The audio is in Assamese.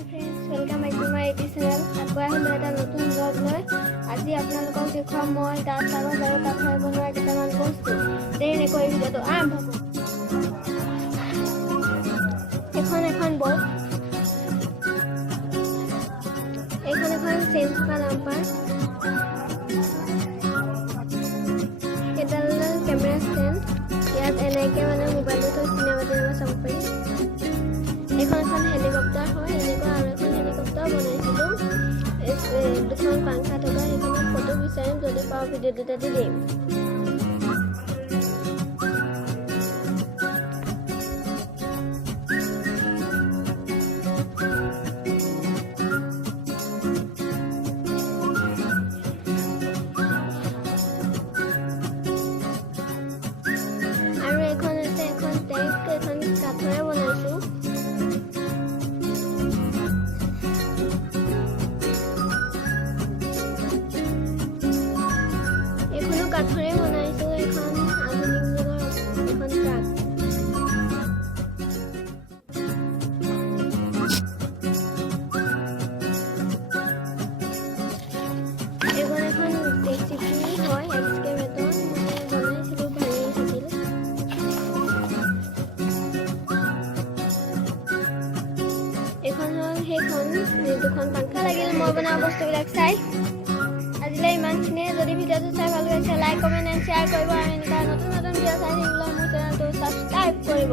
Hi friends, welcome back to my YouTube channel. আকৌ আহিলোঁ এটা নতুন ব্লগ লৈ। আজি আপোনালোকক দেখুৱাম মই তাঁত কাগজ আৰু কাঠৰে বনোৱা কেইটামান বস্তু। দেৰি নকৰি ভিডিঅ'টো আৰম্ভ কৰোঁ। এখন বল, এখন চেইন থকা লাম্পাৰ, এডাল কেমেৰা ষ্টেণ্ড, ইয়াত এনেকৈ মোবাইলটো চিনেমা চাব পাৰি। এখন হেলিকপ্টাৰ হয়, এনেকুৱা আৰু এখন হেলিকপ্টাৰ বনাইছিলোঁ। দুখন পাংখা থকা, সেইখনত ফটো বিচাৰিম, যদি পাওঁ ভিডিঅ' দুটাতে দিম। আৰু এখন আছে এখন টেংক, এখন কাঠৰে বনাইছোঁ। কাঠৰে বনাইছোঁ, এখন আধুনিক যুগৰ এখন ট্ৰাক। এখন জেচিপি হয়, এক্সকেভেটৰ, বনাইছিলোঁ, ভাঙি থাকিল। এখন হ'ল সেইখন, দুখন পাংখা লাগিল মই বনোৱা বস্তুবিলাক চাই। আজিলৈ ইমানখিনিয়ে। যদি ভিডিঅ'টো চাই ভাল লাগিছে লাইক, কমেণ্ট এণ্ড শ্বেয়াৰ কৰিব, আৰু এনেকুৱা নতুন ভিডিঅ' চাই থাকিবলৈ মোৰ চেনেলটো ছাবস্ক্ৰাইব কৰিব।